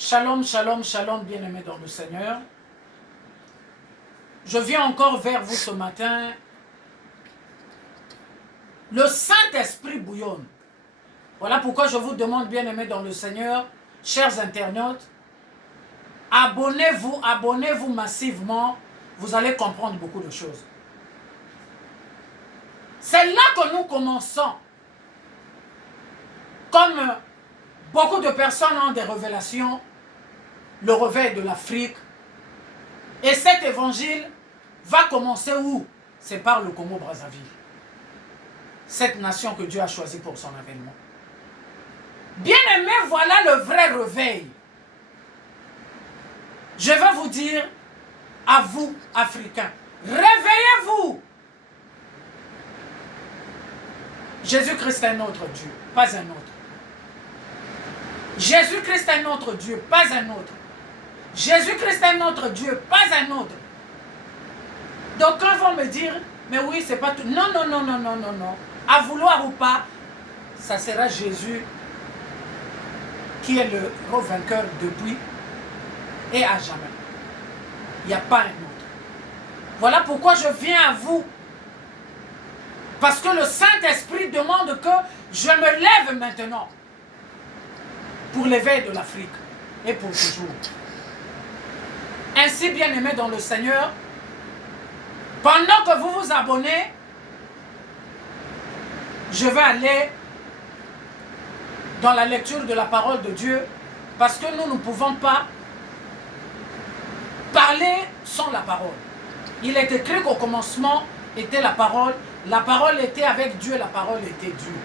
Shalom, shalom, shalom, bien-aimés dans le Seigneur. Je viens encore vers vous ce matin. Le Saint-Esprit bouillonne. Voilà pourquoi je vous demande, bien-aimés dans le Seigneur, chers internautes, abonnez-vous massivement, vous allez comprendre beaucoup de choses. C'est là que nous commençons. Comme beaucoup de personnes ont des révélations, le réveil de l'Afrique. Et cet évangile va commencer où? C'est par le Congo-Brazzaville. Cette nation que Dieu a choisie pour son avènement. Bien-aimés, voilà le vrai réveil. Je vais vous dire à vous, Africains, réveillez-vous. Jésus-Christ est notre Dieu, pas un autre. Jésus-Christ est notre Dieu, pas un autre. Jésus-Christ est notre Dieu, pas un autre. D'aucuns vont me dire, mais oui, c'est pas tout. Non, non, non, non, non, non, non. À vouloir ou pas, ça sera Jésus qui est le vainqueur depuis et à jamais. Il n'y a pas un autre. Voilà pourquoi je viens à vous. Parce que le Saint-Esprit demande que je me lève maintenant pour l'éveil de l'Afrique et pour toujours. Ainsi, bien-aimés dans le Seigneur, pendant que vous vous abonnez, je vais aller dans la lecture de la parole de Dieu parce que nous ne pouvons pas parler sans la parole. Il est écrit qu'au commencement était la parole était avec Dieu, la parole était Dieu.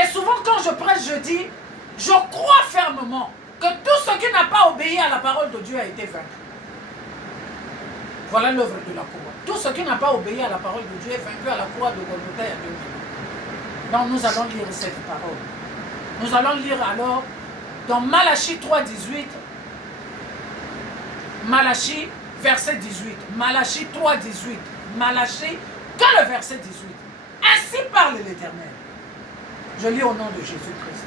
Et souvent quand je prêche, je dis, je crois fermement que tout ce qui n'a pas obéi à la parole de Dieu a été vaincu. Voilà l'œuvre de la croix. Tout ce qui n'a pas obéi à la parole de Dieu est vaincu à la croix de Golgotha il y a 2000 ans. Donc nous allons lire cette parole. Nous allons lire alors dans Malachie 3,18. Malachie, verset 18. Malachie 3,18. Malachie, que le verset 18. Ainsi parle l'Éternel. Je lis au nom de Jésus-Christ.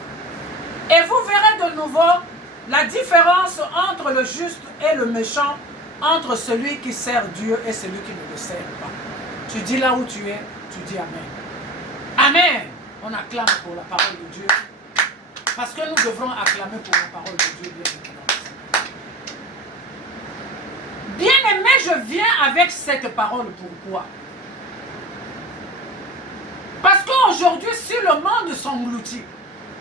Et vous verrez de nouveau la différence entre le juste et le méchant, entre celui qui sert Dieu et celui qui ne le sert pas. Tu dis là où tu es, tu dis Amen. Amen. On acclame pour la parole de Dieu. Parce que nous devrons acclamer pour la parole de Dieu, bien-aimé, je viens avec cette parole. Pourquoi? Parce qu'aujourd'hui, si le monde s'engloutit,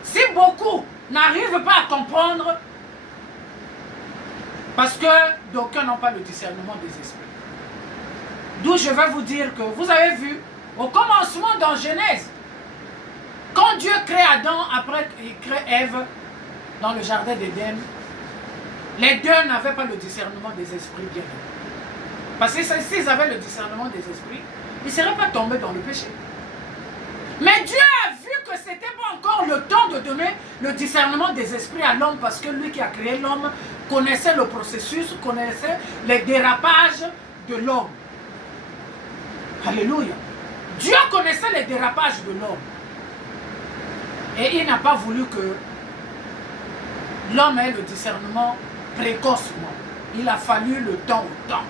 si beaucoup n'arrivent pas à comprendre, parce que d'aucuns n'ont pas le discernement des esprits. D'où je vais vous dire que vous avez vu, au commencement dans Genèse, quand Dieu crée Adam, après il crée Ève dans le jardin d'Éden, les deux n'avaient pas le discernement des esprits bien. Parce que s'ils avaient le discernement des esprits, ils ne seraient pas tombés dans le péché. Mais Dieu a vu que ce n'était pas encore le temps de donner le discernement des esprits à l'homme parce que lui qui a créé l'homme connaissait le processus, connaissait les dérapages de l'homme. Alléluia. Dieu connaissait les dérapages de l'homme. Et il n'a pas voulu que l'homme ait le discernement précocement. Il a fallu le temps au temps.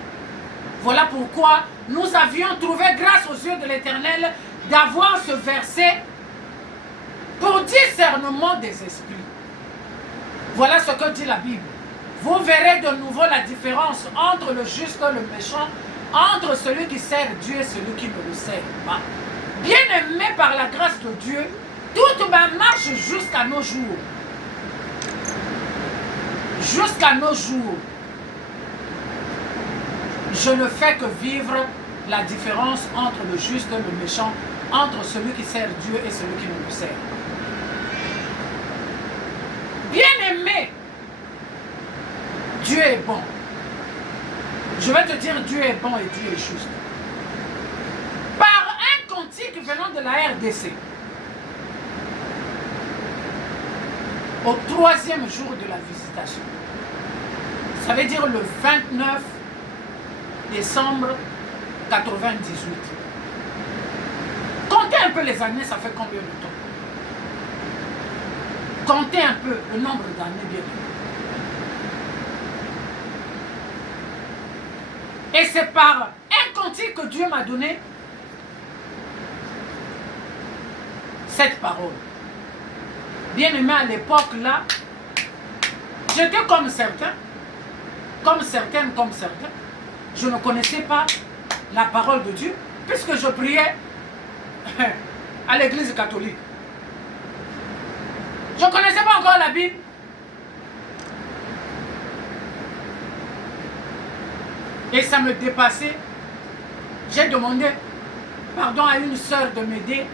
Voilà pourquoi nous avions trouvé grâce aux yeux de l'Éternel d'avoir ce verset pour discernement des esprits. Voilà ce que dit la Bible. Vous verrez de nouveau la différence entre le juste et le méchant, entre celui qui sert Dieu et celui qui ne le sert pas. Bien-aimé par la grâce de Dieu, toute ma marche jusqu'à nos jours. Jusqu'à nos jours, je ne fais que vivre la différence entre le juste et le méchant, entre celui qui sert Dieu et celui qui ne le sert. Bien-aimé, Dieu est bon. Je vais te dire, Dieu est bon et Dieu est juste. Par un cantique venant de la RDC, au 3e jour de la visitation, ça veut dire le 29 décembre 98. Comptez un peu les années, ça fait combien de temps? Comptez un peu le nombre d'années bien. Et c'est par un cantique que Dieu m'a donné cette parole. Bien aimé, à l'époque là, j'étais comme certains, comme certaines, comme certains. Je ne connaissais pas la parole de Dieu, puisque je priais à l'église catholique. Je ne connaissais pas encore la Bible. Et ça me dépassait. J'ai demandé pardon à une sœur de m'aider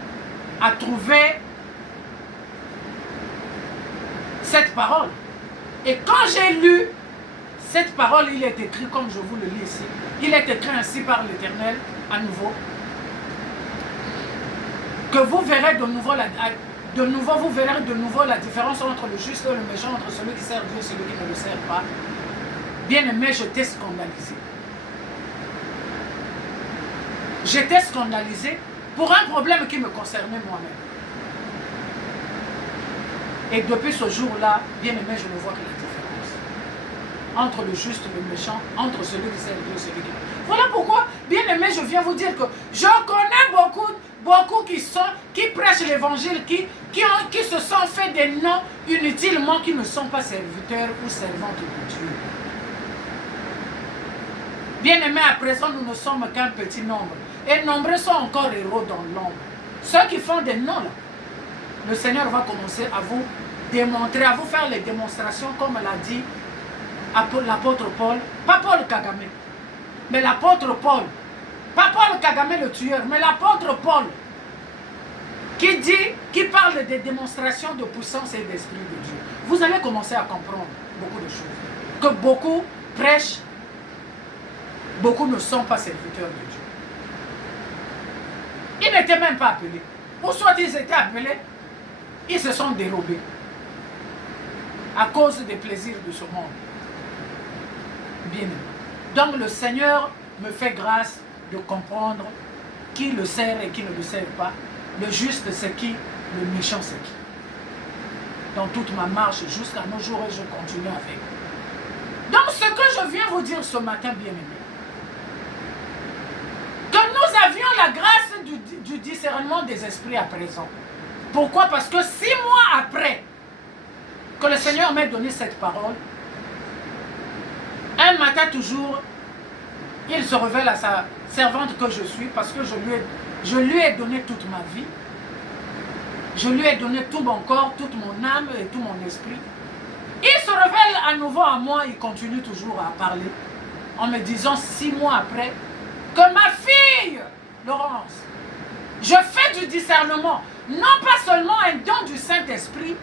à trouver cette parole. Et quand j'ai lu cette parole, il est écrit comme je vous le lis ici. Il est écrit ainsi par l'Éternel à nouveau. Que vous verrez de nouveau la différence entre le juste et le méchant, entre celui qui sert Dieu et celui qui ne le sert pas. Bien aimé, j'étais scandalisé. J'étais scandalisé pour un problème qui me concernait moi-même. Et depuis ce jour-là, bien aimé, je ne vois que la différence entre le juste et le méchant, entre celui qui sert Dieu et celui qui ne. Voilà pourquoi, bien aimé, je viens vous dire que je connais beaucoup qui prêchent l'évangile, qui se sont fait des noms inutilement, qui ne sont pas serviteurs ou servantes de Dieu. Bien aimé, à présent, nous ne sommes qu'un petit nombre. Et nombreux sont encore héros dans l'ombre. Ceux qui font des noms là, le Seigneur va commencer à vous démontrer, à vous faire les démonstrations, comme l'a dit l'apôtre Paul, pas Paul Kagame, mais l'apôtre Paul, pas Paul Kagame le tueur, mais l'apôtre Paul, qui parle des démonstrations de puissance et d'esprit de Dieu. Vous allez commencer à comprendre beaucoup de choses. Que beaucoup prêchent, beaucoup ne sont pas serviteurs de Dieu. Ils n'étaient même pas appelés. Ou soit ils étaient appelés, ils se sont dérobés à cause des plaisirs de ce monde. Bien aimé. Donc le Seigneur me fait grâce de comprendre qui le sert et qui ne le sert pas. Le juste c'est qui, le méchant c'est qui. Dans toute ma marche jusqu'à nos jours, et je continue avec. Donc ce que je viens vous dire ce matin, bien aimé, que nous avions la grâce du discernement des esprits à présent. Pourquoi? Parce que 6 mois après que le Seigneur m'ait donné cette parole, un matin toujours, il se révèle à sa servante que je suis, parce que je lui ai donné toute ma vie. Je lui ai donné tout mon corps, toute mon âme et tout mon esprit. Il se révèle à nouveau à moi, il continue toujours à parler, en me disant 6 mois après, que ma fille, Laurence, je fais du discernement, non pas seulement un don du Saint-Esprit,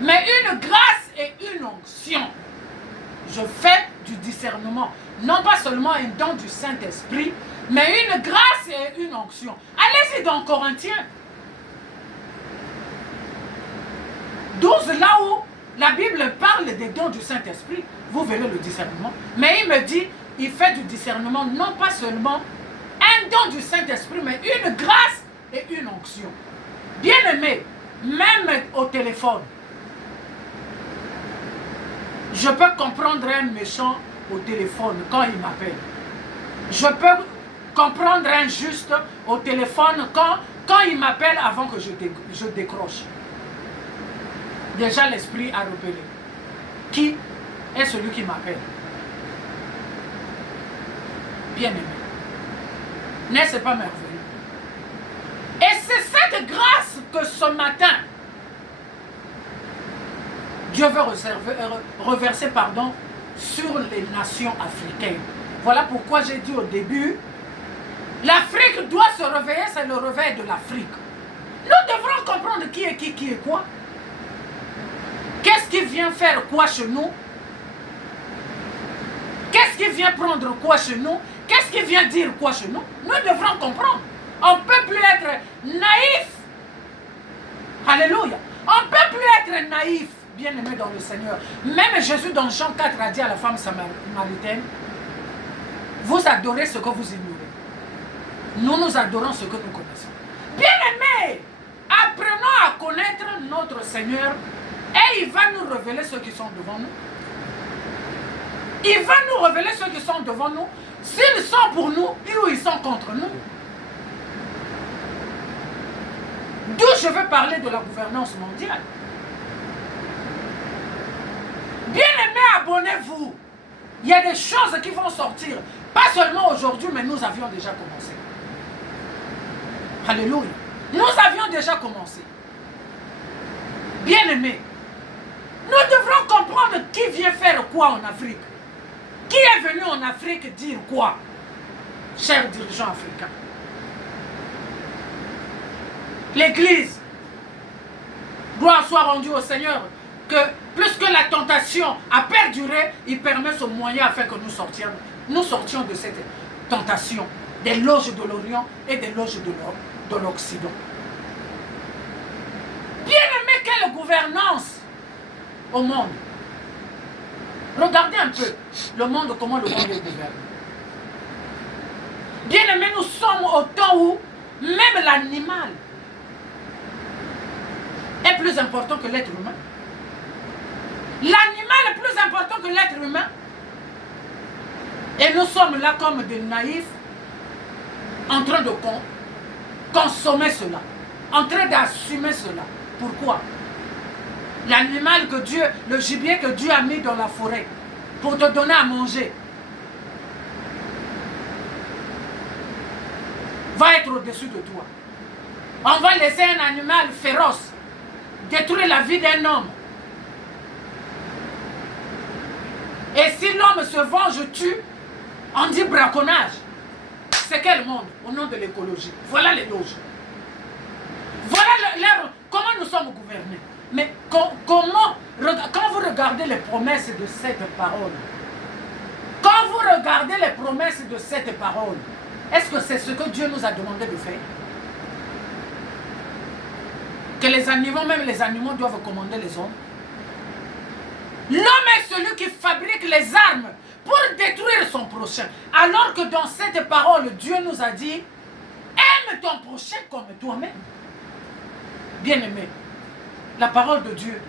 mais une grâce et une onction. Je fais du discernement, non pas seulement un don du Saint-Esprit, mais une grâce et une onction. Allez-y dans Corinthiens 12, là où la Bible parle des dons du Saint-Esprit, vous verrez le discernement. Mais il me dit, il fait du discernement, non pas seulement un don du Saint-Esprit, mais une grâce et une onction. Bien aimé, même au téléphone, je peux comprendre un méchant au téléphone quand il m'appelle. Je peux comprendre un juste au téléphone quand il m'appelle avant que je décroche. Déjà l'esprit a repéré. Qui est celui qui m'appelle? Bien aimé. N'est-ce pas merveilleux? Et c'est cette grâce que ce matin, Dieu veut reverser sur les nations africaines. Voilà pourquoi j'ai dit au début, l'Afrique doit se réveiller, c'est le réveil de l'Afrique. Nous devrons comprendre qui est quoi. Qu'est-ce qui vient faire quoi chez nous? Qu'est-ce qui vient prendre quoi chez nous? Qu'est-ce qui vient dire quoi chez nous? Nous devrons comprendre. On ne peut plus être naïf. Alléluia. On ne peut plus être naïf, bien aimé dans le Seigneur. Même Jésus dans Jean 4 a dit à la femme samaritaine, vous adorez ce que vous ignorez. Nous adorons ce que nous connaissons. Bien aimé, apprenons à connaître notre Seigneur et il va nous révéler ceux qui sont devant nous. Il va nous révéler ceux qui sont devant nous, s'ils sont pour nous ou ils sont contre nous. D'où je veux parler de la gouvernance mondiale. Bien-aimés, abonnez-vous. Il y a des choses qui vont sortir. Pas seulement aujourd'hui, mais nous avions déjà commencé. Alléluia. Nous avions déjà commencé. Bien-aimés, nous devrons comprendre qui vient faire quoi en Afrique. Qui est venu en Afrique dire quoi, chers dirigeants africains? L'Église, gloire soit rendue au Seigneur, que plus que la tentation a perduré, il permet ce moyen afin que nous sortions de cette tentation, des loges de l'Orient et des loges de l'Occident. Bien-aimé, quelle gouvernance au monde. Regardez un peu le monde, comment le monde est gouverné. Bien-aimé, nous sommes au temps où même l'animal est plus important que l'être humain. L'animal est plus important que l'être humain. Et nous sommes là comme des naïfs en train de consommer cela, en train d'assumer cela. Pourquoi? L'animal que Dieu, le gibier que Dieu a mis dans la forêt pour te donner à manger va être au-dessus de toi. On va laisser un animal féroce détruire la vie d'un homme. Et si l'homme se venge, tue, on dit braconnage. C'est quel monde? Au nom de l'écologie. Voilà les loges. Voilà comment nous sommes gouvernés. Mais quand vous regardez les promesses de cette parole, quand vous regardez les promesses de cette parole, est-ce que c'est ce que Dieu nous a demandé de faire? Que les animaux, même les animaux, doivent commander les hommes. L'homme est celui qui fabrique les armes pour détruire son prochain. Alors que dans cette parole, Dieu nous a dit, aime ton prochain comme toi-même. Bien-aimé, la parole de Dieu,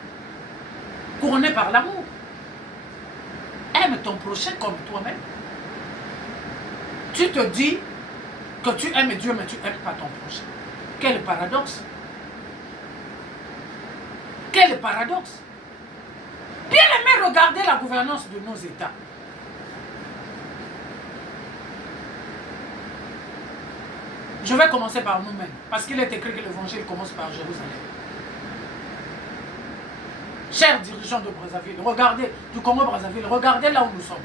couronnée par l'amour. Aime ton prochain comme toi-même. Tu te dis que tu aimes Dieu, mais tu n'aimes pas ton prochain. Quel paradoxe! Quel paradoxe! Bien-aimé, regardez la gouvernance de nos États. Je vais commencer par nous-mêmes, parce qu'il est écrit que l'évangile commence par Jérusalem. Chers dirigeants de Brazzaville, regardez, du Congo-Brazzaville, regardez là où nous sommes.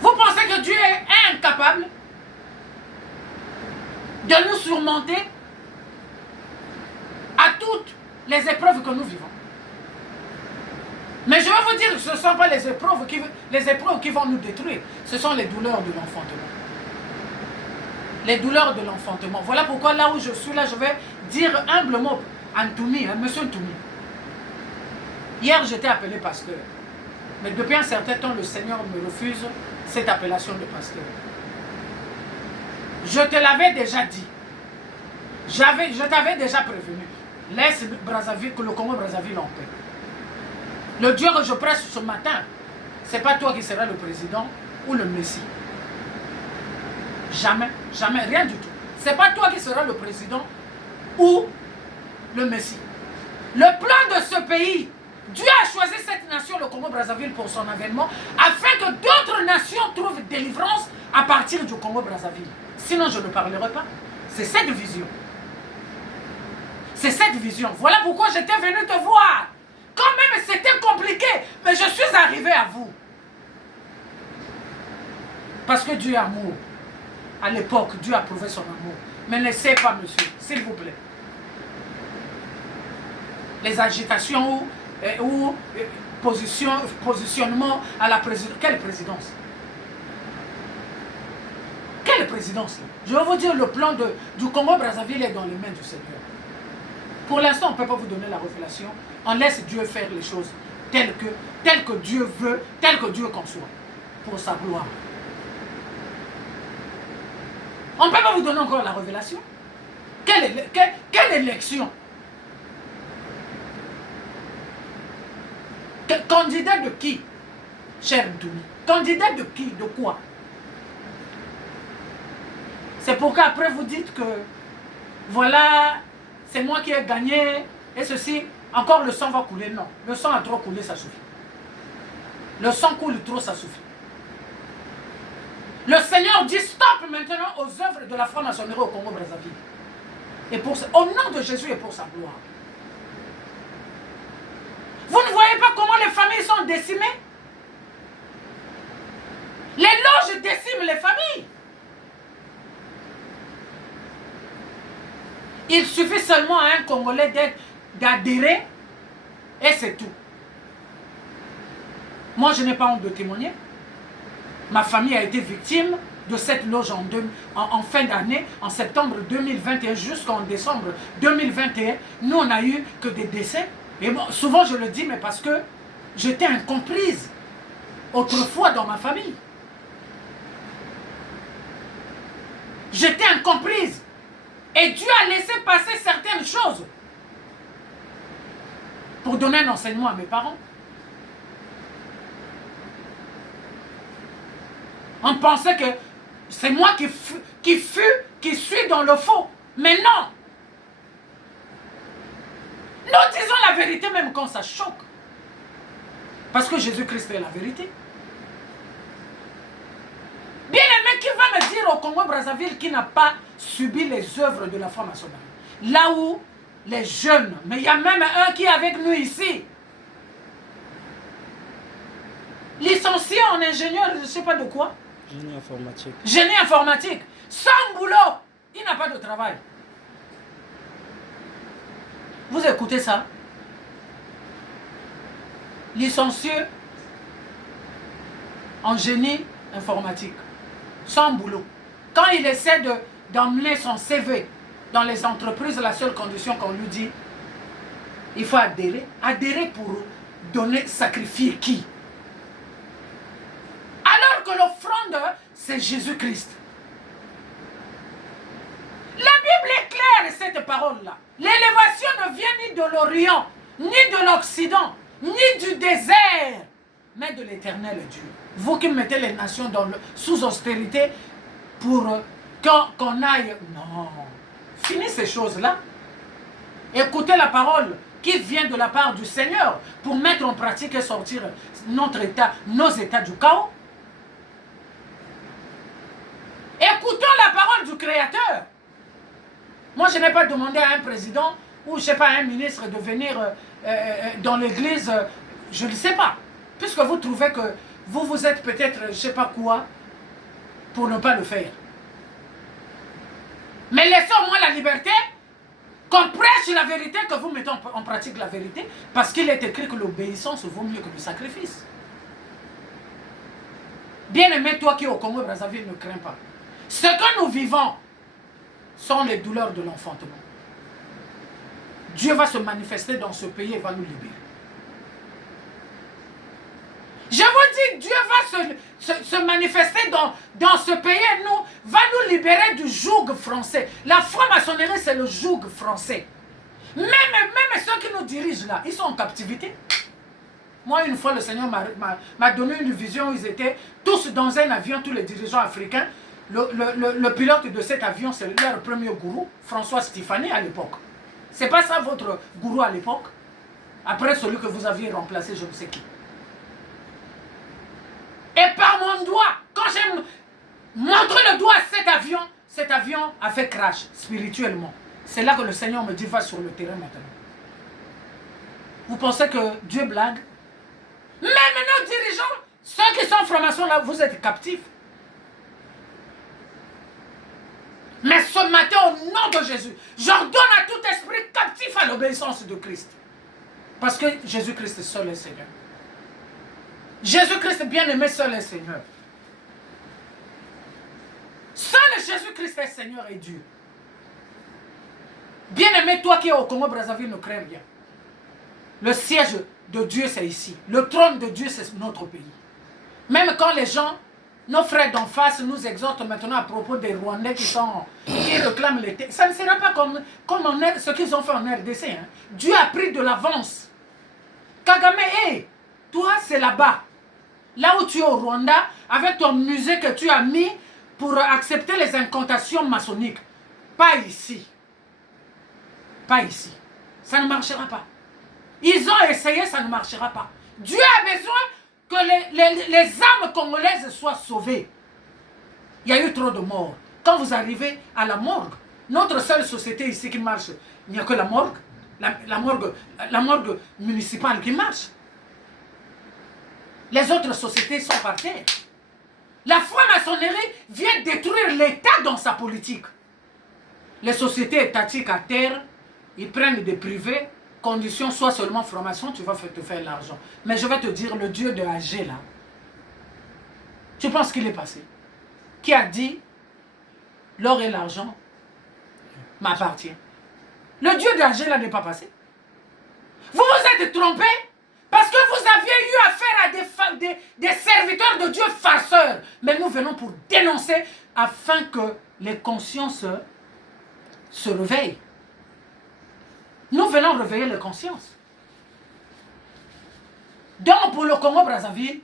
Vous pensez que Dieu est incapable de nous surmonter à toutes les épreuves que nous vivons? Mais je vais vous dire que ce ne sont pas les épreuves qui vont nous détruire, ce sont les douleurs de l'enfantement. Les douleurs de l'enfantement. Voilà pourquoi là où je suis, là, je vais dire humblement à Ntoumi, à monsieur Ntoumi. Hier, j'étais appelé pasteur. Mais depuis un certain temps, le Seigneur me refuse cette appellation de pasteur. Je te l'avais déjà dit. Je t'avais déjà prévenu. Laisse Brazzaville, que le Congo-Brazzaville en paix. Le Dieu que je prêche ce matin, ce n'est pas toi qui seras le président ou le Messie. Jamais, jamais, rien du tout. Ce n'est pas toi qui seras le président ou le Messie. Le plan de ce pays, Dieu a choisi cette nation, le Congo-Brazzaville, pour son avènement, afin que d'autres nations trouvent délivrance à partir du Congo-Brazzaville. Sinon, je ne parlerai pas. C'est cette vision. C'est cette vision. Voilà pourquoi j'étais venu te voir. Quand même, c'était compliqué, mais je suis arrivé à vous. Parce que Dieu est amour. À l'époque, Dieu a prouvé son amour. Mais ne laissez pas, monsieur, s'il vous plaît. Les agitations ou positionnement à la présidence. Quelle présidence? Quelle présidence? Je vais vous dire, le plan du Congo-Brazzaville est dans les mains du Seigneur. Pour l'instant, on ne peut pas vous donner la révélation. On laisse Dieu faire les choses telles que Dieu veut, telles que Dieu conçoit, pour sa gloire. On ne peut pas vous donner encore la révélation. Quelle élection? Candidat de qui? cher Ndoumi. Candidat de qui? De quoi? C'est pourquoi après vous dites que voilà, c'est moi qui ai gagné et ceci, encore le sang va couler. Non, le sang a trop coulé, ça suffit. Le sang coule trop, ça suffit. Le Seigneur dit stop maintenant aux œuvres de la franc-maçonnerie au Congo-Brazzaville. Et pour ça, au nom de Jésus et pour sa gloire. Vous ne voyez pas comment les familles sont décimées? Les loges déciment les familles. Il suffit seulement à un Congolais d'adhérer et c'est tout. Moi, je n'ai pas honte de témoigner. Ma famille a été victime de cette loge en fin d'année, en septembre 2021 jusqu'en décembre 2021. Nous, on n'a eu que des décès. Et bon, souvent, je le dis, mais parce que j'étais incomprise autrefois dans ma famille. J'étais incomprise. Et Dieu a laissé passer certaines choses pour donner un enseignement à mes parents. On pensait que c'est moi qui suis dans le faux. Mais non. Nous disons la vérité même quand ça choque. Parce que Jésus-Christ est la vérité. Bien aimé, qui va me dire au Congo-Brazzaville qui n'a pas subi les œuvres de la franc-maçonnerie? Là où les jeunes, mais il y a même un qui est avec nous ici, licencié en ingénieur, je ne sais pas de quoi. Génie informatique. Génie informatique. Sans boulot, il n'a pas de travail. Vous écoutez ça? Licencié en génie informatique. Sans boulot. Quand il essaie d'emmener son CV dans les entreprises, la seule condition qu'on lui dit, il faut adhérer. Adhérer pour donner, sacrifier qui? Alors que l'offrande, c'est Jésus-Christ. La Bible est claire, cette parole-là. L'élévation ne vient ni de l'Orient, ni de l'Occident, ni du désert, mais de l'Éternel Dieu. Vous qui mettez les nations sous austérité pour qu'on aille... Non. Finis ces choses-là. Écoutez la parole qui vient de la part du Seigneur pour mettre en pratique et sortir notre état, nos états du chaos. Écoutons la parole du Créateur. Moi, je n'ai pas demandé à un président ou, je ne sais pas, à un ministre de venir dans l'église, je ne sais pas. Puisque vous trouvez que vous êtes peut-être, je ne sais pas quoi, pour ne pas le faire. Mais laissez au moins la liberté, qu'on prêche la vérité, que vous mettez en pratique la vérité, parce qu'il est écrit que l'obéissance vaut mieux que le sacrifice. Bien-aimé, toi qui es au Congo-Brazzaville, ne crains pas. Ce que nous vivons sont les douleurs de l'enfantement. Dieu va se manifester dans ce pays et va nous libérer. Je vous dis, Dieu va se manifester dans ce pays et va nous libérer du joug français. La franc-maçonnerie, c'est le joug français. Même ceux qui nous dirigent là, ils sont en captivité. Moi, une fois, le Seigneur m'a donné une vision où ils étaient tous dans un avion, tous les dirigeants africains. Le pilote de cet avion, c'est leur premier gourou, François Stéphanie à l'époque. C'est pas ça votre gourou à l'époque? Après celui que vous aviez remplacé, je ne sais qui. Et par mon doigt, quand j'ai montré le doigt à cet avion a fait crash spirituellement. C'est là que le Seigneur me dit, va sur le terrain maintenant. Vous pensez que Dieu blague? Même nos dirigeants, ceux qui sont francs-maçons là, vous êtes captifs. Mais ce matin, au nom de Jésus, j'ordonne à tout esprit captif à l'obéissance de Christ. Parce que Jésus-Christ seul est Seigneur. Jésus-Christ bien-aimé seul est Seigneur. Seul Jésus-Christ est Seigneur et Dieu. Bien-aimé, toi qui es au Congo-Brazzaville, ne crains rien. Le siège de Dieu, c'est ici. Le trône de Dieu, c'est notre pays. Même quand les gens, nos frères d'en face, nous exhortent maintenant à propos des Rwandais qui réclament les terres, ça ne sera pas comme ce qu'ils ont fait en RDC. Hein. Dieu a pris de l'avance. Kagame, hey, toi, c'est là-bas. Là où tu es au Rwanda, avec ton musée que tu as mis pour accepter les incantations maçonniques. Pas ici. Pas ici. Ça ne marchera pas. Ils ont essayé, ça ne marchera pas. Dieu a besoin que les âmes congolaises soient sauvées. Il y a eu trop de morts. Quand vous arrivez à la morgue, notre seule société ici qui marche, il n'y a que la morgue. La morgue municipale qui marche. Les autres sociétés sont par terre. La franc-maçonnerie vient détruire l'État dans sa politique. Les sociétés étatiques à terre, ils prennent des privés, condition soit seulement franc-maçon, tu vas te faire l'argent. Mais je vais te dire, le Dieu de Agé là, tu penses qu'il est passé? Qui a dit, l'or et l'argent m'appartiennent? Le Dieu de Agé là n'est pas passé. Vous vous êtes trompé parce que vous aviez eu affaire à des serviteurs de Dieu farceurs. Mais nous venons pour dénoncer afin que les consciences se réveillent. Nous venons réveiller les consciences. Donc pour le Congo-Brazzaville,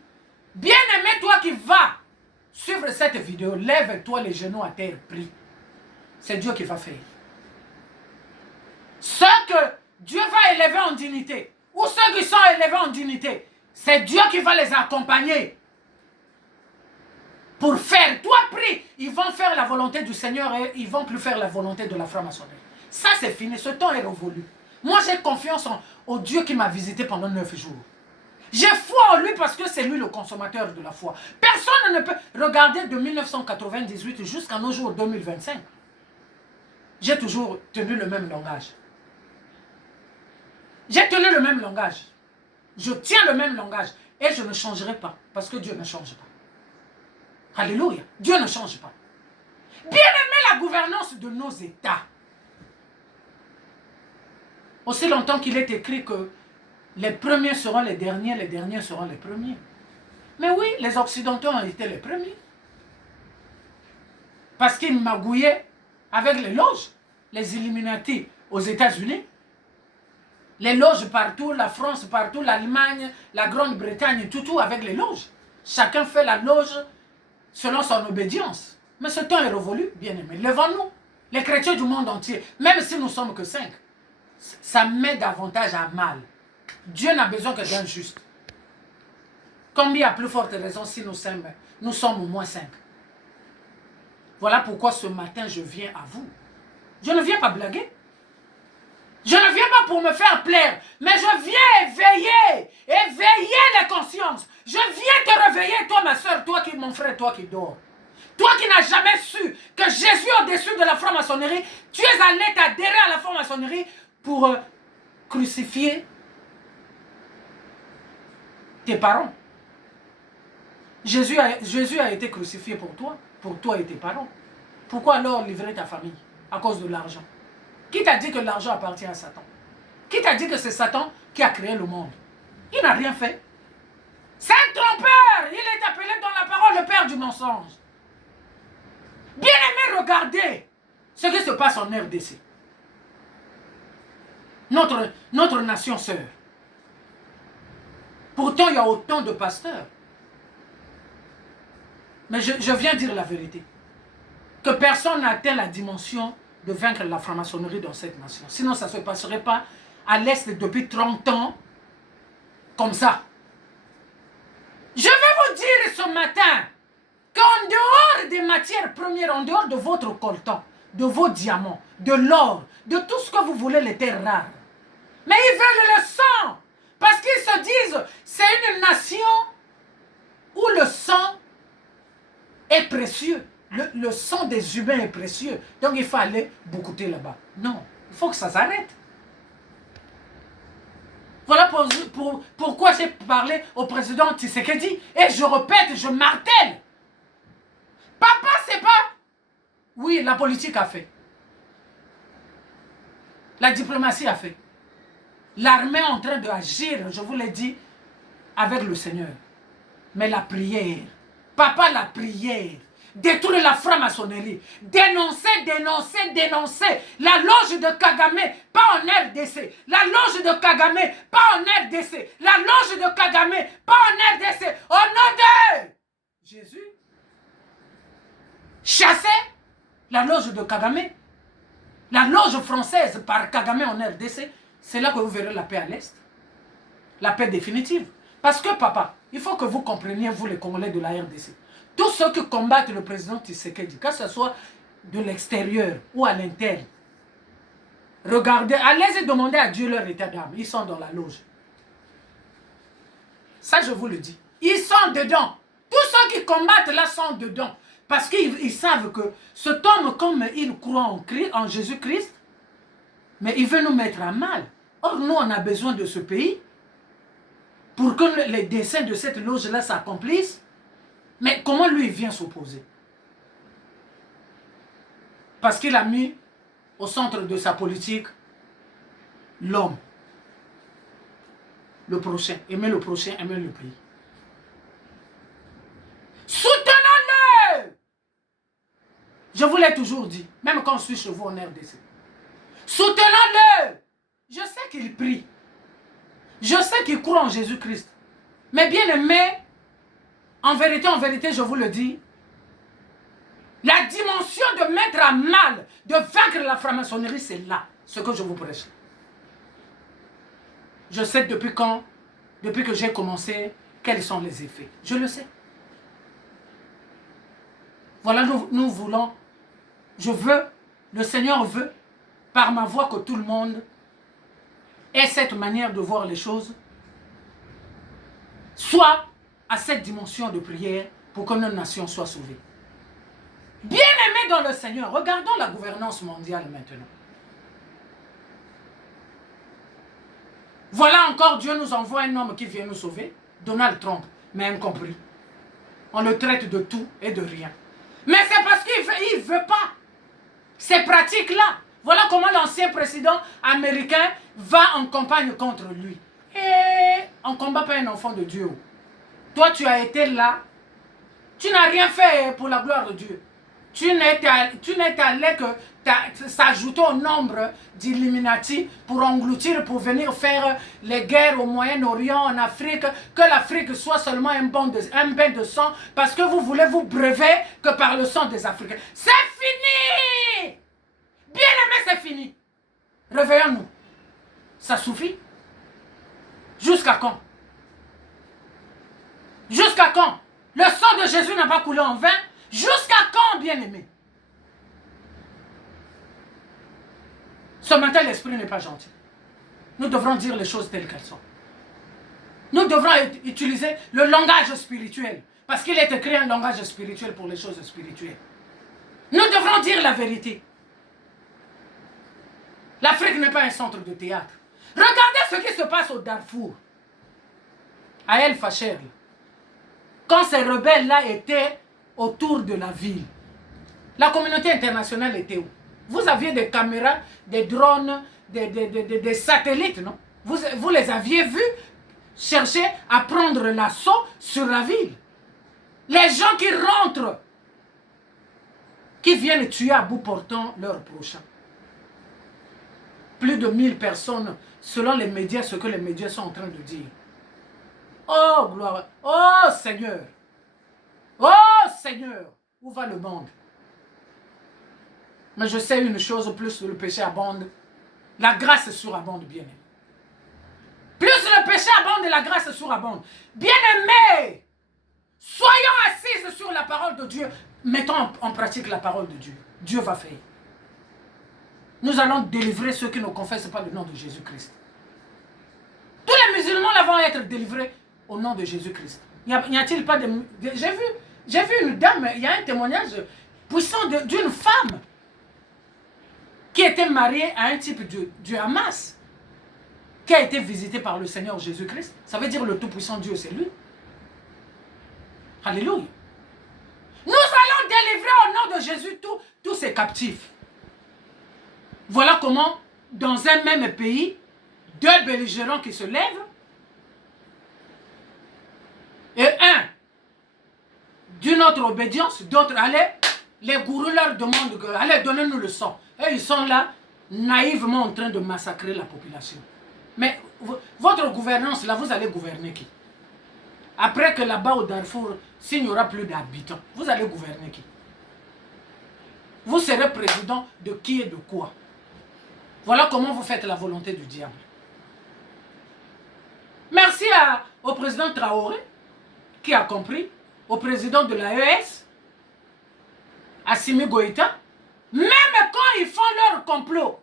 bien-aimé, toi qui vas suivre cette vidéo, lève-toi les genoux à terre, prie. C'est Dieu qui va faire. Ceux que Dieu va élever en dignité, ou ceux qui sont élevés en dignité, c'est Dieu qui va les accompagner. Pour faire, toi prie, ils vont faire la volonté du Seigneur et ils ne vont plus faire la volonté de la franc-maçonnerie. Ça c'est fini, ce temps est révolu. Moi j'ai confiance au Dieu qui m'a visité pendant 9 jours. J'ai foi en lui parce que c'est lui le consommateur de la foi. Personne ne peut regarder de 1998 jusqu'à nos jours 2025. J'ai toujours tenu le même langage. J'ai tenu le même langage. Je tiens le même langage. Et je ne changerai pas. Parce que Dieu ne change pas. Alléluia. Dieu ne change pas. Bien aimé la gouvernance de nos États. Aussi longtemps qu'il est écrit que les premiers seront les derniers seront les premiers. Mais oui, les Occidentaux ont été les premiers. Parce qu'ils magouillaient avec les loges, les Illuminati aux États-Unis. Les loges partout, la France partout, l'Allemagne, la Grande-Bretagne, tout avec les loges. Chacun fait la loge selon son obédience. Mais ce temps est révolu, bien aimé. Levons-nous, les chrétiens du monde entier, même si nous ne sommes que 5. Ça met davantage à mal. Dieu n'a besoin que d'un juste. Combien à plus forte raison si nous sommes au moins 5. Voilà pourquoi ce matin je viens à vous. Je ne viens pas blaguer. Je ne viens pas pour me faire plaire, mais je viens éveiller les consciences. Je viens te réveiller, toi ma soeur, toi qui mon frère, toi qui dors. Toi qui n'as jamais su que Jésus est au-dessus de la franc-maçonnerie, tu es allé t'adhérer à la franc-maçonnerie pour crucifier tes parents. Jésus a été crucifié pour toi et tes parents. Pourquoi alors livrer ta famille à cause de l'argent? Qui t'a dit que l'argent appartient à Satan? Qui t'a dit que c'est Satan qui a créé le monde? Il n'a rien fait. C'est un trompeur. Il est appelé dans la parole le père du mensonge. Bien aimé, regardez ce qui se passe en RDC. Notre nation sœur. Pourtant, il y a autant de pasteurs. Mais je viens dire la vérité. Que personne n'a atteint la dimension de vaincre la franc-maçonnerie dans cette nation. Sinon, ça ne se passerait pas à l'Est depuis 30 ans, comme ça. Je vais vous dire ce matin qu'en dehors des matières premières, en dehors de votre coltan, de vos diamants, de l'or, de tout ce que vous voulez, les terres rares, mais ils veulent le sang, parce qu'ils se disent, c'est une nation où le sang est précieux. Le sang des humains est précieux. Donc il faut aller boucouter là-bas. Non, il faut que ça s'arrête. Voilà pourquoi j'ai parlé au président Tshisekedi. Et je répète, je martèle. Papa, c'est pas... Oui, la politique a fait. La diplomatie a fait. L'armée est en train d'agir, je vous l'ai dit, avec le Seigneur. Mais la prière, papa, la prière. détruire la franc-maçonnerie. Dénoncer, dénoncer, dénoncer. La loge de Kagame, pas en RDC. La loge de Kagame, pas en RDC. La loge de Kagame, pas en RDC. Au nom de Jésus. Chasser la loge de Kagame. La loge française par Kagame en RDC. C'est là que vous verrez la paix à l'Est. La paix définitive. Parce que, papa, il faut que vous compreniez, vous les Congolais de la RDC. Tous ceux qui combattent le président Tshisekedi, que ce soit de l'extérieur ou à l'interne, regardez, allez-y demander à Dieu leur état d'âme. Ils sont dans la loge. Ça, je vous le dis. Ils sont dedans. Tous ceux qui combattent là sont dedans. Parce qu'ils savent que cet homme, comme il croit en Jésus-Christ, mais il veut nous mettre à mal. Or, nous, on a besoin de ce pays pour que les desseins de cette loge-là s'accomplissent. Mais comment lui, il vient s'opposer? Parce qu'il a mis au centre de sa politique l'homme. Le prochain. Aimer le prochain, aimer le pays. Soutenons-le! Je vous l'ai toujours dit, même quand je suis chez vous en RDC. Soutenons-le! Je sais qu'il prie. Je sais qu'il croit en Jésus-Christ. Mais bien aimé, en vérité, je vous le dis, la dimension de mettre à mal, de vaincre la franc-maçonnerie, c'est là, ce que je vous prêche. Je sais depuis quand, depuis que j'ai commencé, quels sont les effets. Je le sais. Voilà, nous voulons, je veux, le Seigneur veut, par ma voix, que tout le monde ait cette manière de voir les choses, soit à cette dimension de prière pour que nos nations soient sauvées. Bien-aimés dans le Seigneur, regardons la gouvernance mondiale maintenant. Voilà encore, Dieu nous envoie un homme qui vient nous sauver, Donald Trump, mais incompris. On le traite de tout et de rien. Mais c'est parce qu'il ne veut pas ces pratiques-là. Voilà comment l'ancien président américain va en campagne contre lui. Et on ne combat pas un enfant de Dieu. Toi, tu as été là. Tu n'as rien fait pour la gloire de Dieu. Tu n'es allé que s'ajouter au nombre d'Illuminati pour engloutir, pour venir faire les guerres au Moyen-Orient, en Afrique, que l'Afrique soit seulement un bain de sang, parce que vous voulez vous brever que par le sang des Africains. C'est fini! Bien aimé, c'est fini. Réveillons-nous. Ça suffit. Jusqu'à quand? Jusqu'à quand? Le sang de Jésus n'a pas coulé en vain. Jusqu'à quand, bien-aimé? Ce matin, l'esprit n'est pas gentil. Nous devrons dire les choses telles qu'elles sont. Nous devrons utiliser le langage spirituel. Parce qu'il est écrit un langage spirituel pour les choses spirituelles. Nous devrons dire la vérité. L'Afrique n'est pas un centre de théâtre. Regardez ce qui se passe au Darfour. À El Fasher. Quand ces rebelles-là étaient autour de la ville, la communauté internationale était où? Vous aviez des caméras, des drones, des satellites, non? Vous les aviez vus chercher à prendre l'assaut sur la ville. Les gens qui rentrent, qui viennent tuer à bout portant leur prochain. Plus de 1000 personnes, selon les médias, ce que les médias sont en train de dire. Oh, gloire! Oh, Seigneur! Oh, Seigneur! Où va le monde? Mais je sais une chose, plus le péché abonde, la grâce surabonde, bien-aimé. Plus le péché abonde, la grâce surabonde. Bien-aimé, soyons assis sur la parole de Dieu. Mettons en pratique la parole de Dieu. Dieu va faire. Nous allons délivrer ceux qui ne confessent pas le nom de Jésus-Christ. Tous les musulmans là vont être délivrés au nom de Jésus-Christ. N'y a-t-il pas de... J'ai vu une dame, il y a un témoignage puissant d'une femme qui était mariée à un type du Hamas, qui a été visité par le Seigneur Jésus-Christ. Ça veut dire le tout-puissant Dieu, c'est lui. Alléluia. Nous allons délivrer au nom de Jésus tous ces captifs. Voilà comment, dans un même pays, deux belligérants qui se lèvent, et un d'une d'autres obédience, d'autres allez. Les gourous leur demandent que, allez, donnez-nous le sang. Et ils sont là, naïvement en train de massacrer la population. Mais votre gouvernance, là, vous allez gouverner qui? Après que là-bas au Darfour, s'il n'y aura plus d'habitants, vous allez gouverner qui? Vous serez président de qui et de quoi? Voilà comment vous faites la volonté du diable. Merci au président Traoré, qui a compris, au président de l'AES, Assimi Goïta, même quand ils font leur complot,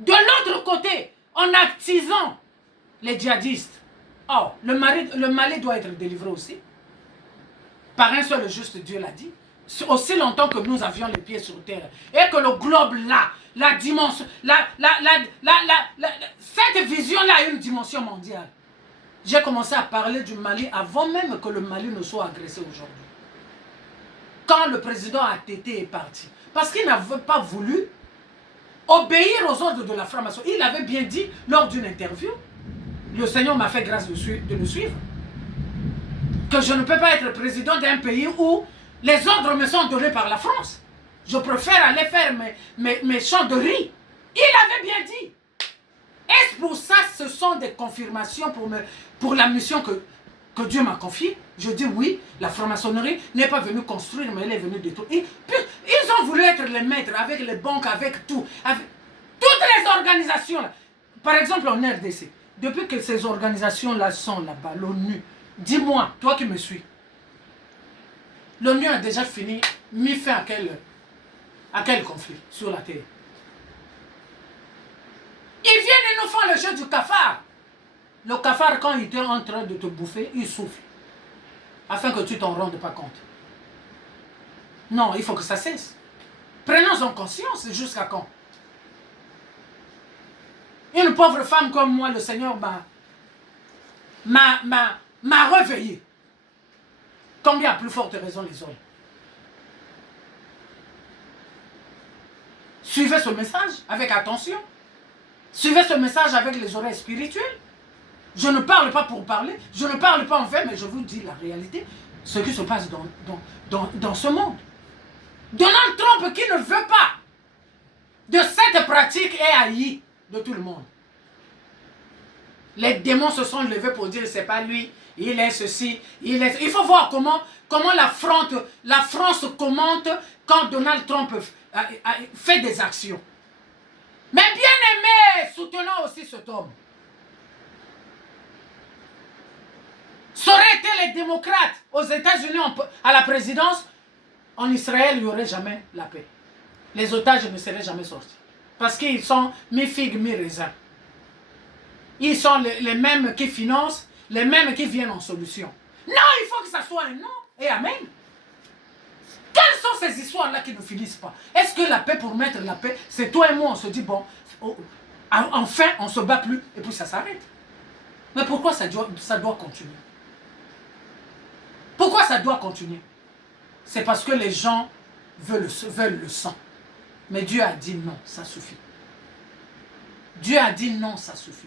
de l'autre côté, en attisant les djihadistes, oh, le Mali doit être délivré aussi. Par un seul juste Dieu l'a dit. Aussi longtemps que nous avions les pieds sur terre. Et que le globe là, la dimension, cette vision-là a une dimension mondiale. J'ai commencé à parler du Mali avant même que le Mali ne soit agressé aujourd'hui. Quand le président ATT est parti. Parce qu'il n'avait pas voulu obéir aux ordres de la franc-maçonnerie. Il avait bien dit lors d'une interview, le Seigneur m'a fait grâce de le suivre, que je ne peux pas être président d'un pays où les ordres me sont donnés par la France. Je préfère aller faire mes champs de riz. Il avait bien dit. Est-ce pour ça, ce sont des confirmations pour la mission que Dieu m'a confiée? Je dis oui, la franc-maçonnerie n'est pas venue construire, mais elle est venue détruire. Ils ont voulu être les maîtres avec les banques, avec tout. Avec toutes les organisations. Là. Par exemple, en RDC, depuis que ces organisations-là sont là-bas, l'ONU, dis-moi, toi qui me suis, l'ONU a déjà mis fin à quel conflit sur la terre? Ils viennent et nous font le jeu du cafard. Le cafard, quand il est en train de te bouffer, il souffle. Afin que tu t'en rendes pas compte. Non, il faut que ça cesse. Prenons en conscience jusqu'à quand? Une pauvre femme comme moi, le Seigneur m'a réveillé. Combien à plus forte raison les hommes? Suivez ce message avec attention. Suivez ce message avec les oreilles spirituelles. Je ne parle pas pour parler, je ne parle pas en fait, mais je vous dis la réalité, ce qui se passe dans ce monde. Donald Trump qui ne veut pas de cette pratique est haï de tout le monde. Les démons se sont levés pour dire c'est pas lui, il est ceci, il est... Il faut voir comment la France commente quand Donald Trump fait des actions. Mais bien aimé, soutenons aussi cet homme. Ça aurait été les démocrates aux États-Unis à la présidence, en Israël, il n'y aurait jamais la paix. Les otages ne seraient jamais sortis. Parce qu'ils sont mi-figues, mi-raisins. Ils sont les mêmes qui financent, les mêmes qui viennent en solution. Non, il faut que ça soit un non et amen. Quelles sont ces histoires-là qui ne finissent pas? Est-ce que la paix, pour mettre la paix, c'est toi et moi, on se dit, bon, enfin, on ne se bat plus, et puis ça s'arrête. Mais pourquoi ça doit continuer? Pourquoi ça doit continuer? C'est parce que les gens veulent le sang. Mais Dieu a dit non, ça suffit. Dieu a dit non, ça suffit.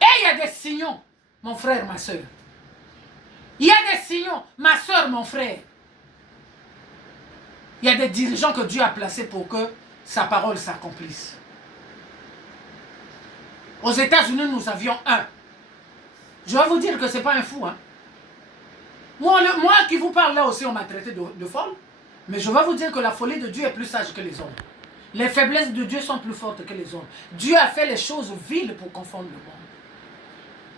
Et il y a des signaux, mon frère, ma soeur. Il y a des signaux, ma soeur, mon frère. Il y a des dirigeants que Dieu a placés pour que sa parole s'accomplisse. Aux États-Unis, nous avions un. Je vais vous dire que ce n'est pas un fou. Hein. Moi qui vous parle là aussi, on m'a traité de folle. Mais je vais vous dire que la folie de Dieu est plus sage que les hommes. Les faiblesses de Dieu sont plus fortes que les hommes. Dieu a fait les choses viles pour confondre le monde.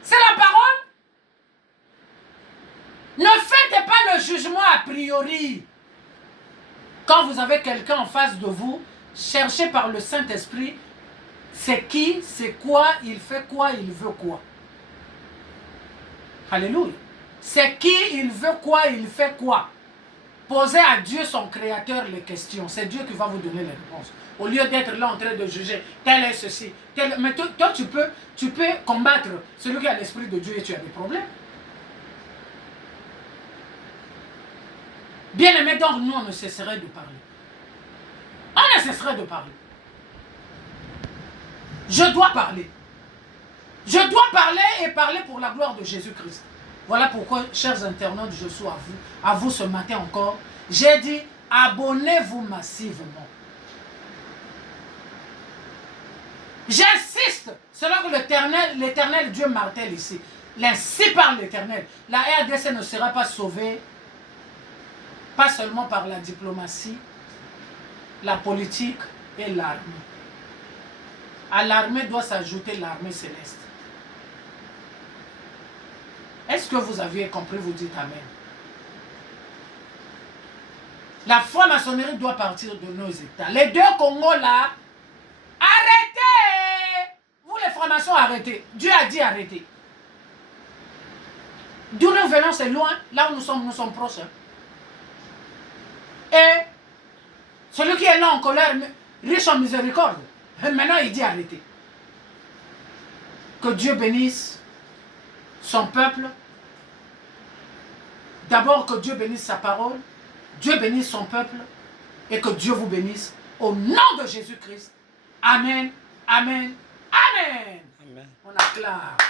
C'est la parole. Ne faites pas le jugement a priori. Quand vous avez quelqu'un en face de vous, cherchez par le Saint-Esprit c'est qui, c'est quoi, il fait quoi, il veut quoi. Alléluia. C'est qui, il veut quoi, il fait quoi. Posez à Dieu, son créateur, les questions. C'est Dieu qui va vous donner les réponses. Au lieu d'être là en train de juger, tel est ceci, tel... Mais toi, tu peux combattre celui qui a l'esprit de Dieu et tu as des problèmes. Bien aimé, donc nous, on ne cesserait de parler. On ne cesserait de parler. Je dois parler. Je dois parler et parler pour la gloire de Jésus-Christ. Voilà pourquoi, chers internautes, je suis à vous ce matin encore. J'ai dit, abonnez-vous massivement. J'insiste, selon que l'Éternel Dieu martèle ici. Ainsi parle l'Éternel. La RDC ne sera pas sauvée, pas seulement par la diplomatie, la politique et l'armée. À l'armée doit s'ajouter l'armée céleste. Est-ce que vous aviez compris? Vous dites Amen. La franc-maçonnerie doit partir de nos États. Les deux Congos là, arrêtez! Vous les francs-maçons, arrêtez. Dieu a dit arrêtez. D'où nous venons, c'est loin. Là où nous sommes proches. Et celui qui est là en colère, riche en miséricorde, maintenant il dit arrêtez. Que Dieu bénisse son peuple. D'abord que Dieu bénisse sa parole. Dieu bénisse son peuple. Et que Dieu vous bénisse. Au nom de Jésus-Christ. Amen. Amen. Amen. Amen. On acclame.